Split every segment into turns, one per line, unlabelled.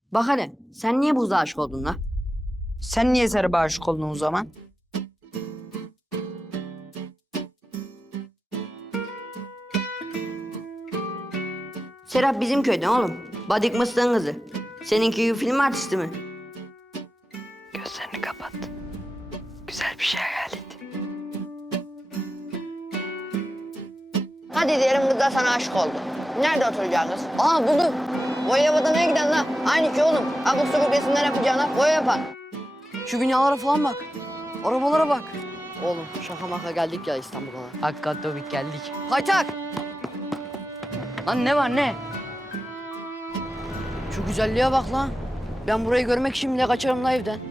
Bak hele, sen niye bu kıza aşık oldun la?
Sen niye Serap'a aşık oldun o zaman?
Serap bizim köyden oğlum. Badik Mısır'ın kızı. Seninki gibi film artisti mi?
Gözlerini kapat. Güzel bir şey hayal et.
Hadi diyelim kız da sana aşık oldu. Nerede oturacaksınız? Aa buldum. Boyayabadana'ya giden lan. Aynı ki oğlum. Abuk subuk resimler yapacağına boya yapan.
Şu binalara falan bak. Arabalara bak. Oğlum şaka maka geldik ya İstanbul'a.
Hakikaten tabii geldik.
Haytak!
Lan ne var ne?
Şu güzelliğe bak lan. Ben burayı görmek için bile kaçarım la evden.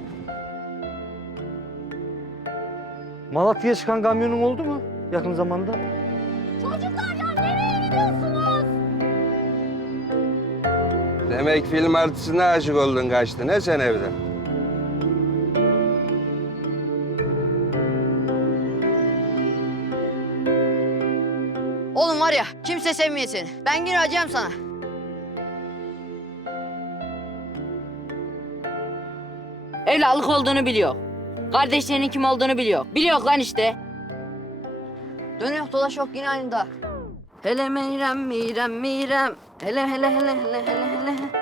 Malatya'ya çıkan kamyonun oldu mu yakın zamanda?
Demek film artistine aşık oldun kaçtın he sen evden?
Oğlum var ya kimse sevmiyor seni. Ben yine acıyam sana. Evlatlık olduğunu biliyor. Kardeşlerinin kim olduğunu biliyor. Biliyor lan işte. Dönüyor dolaş yok yine aynı da. Hele Mirem, Mirem, Mirem. Hele hele hele hele hele hele.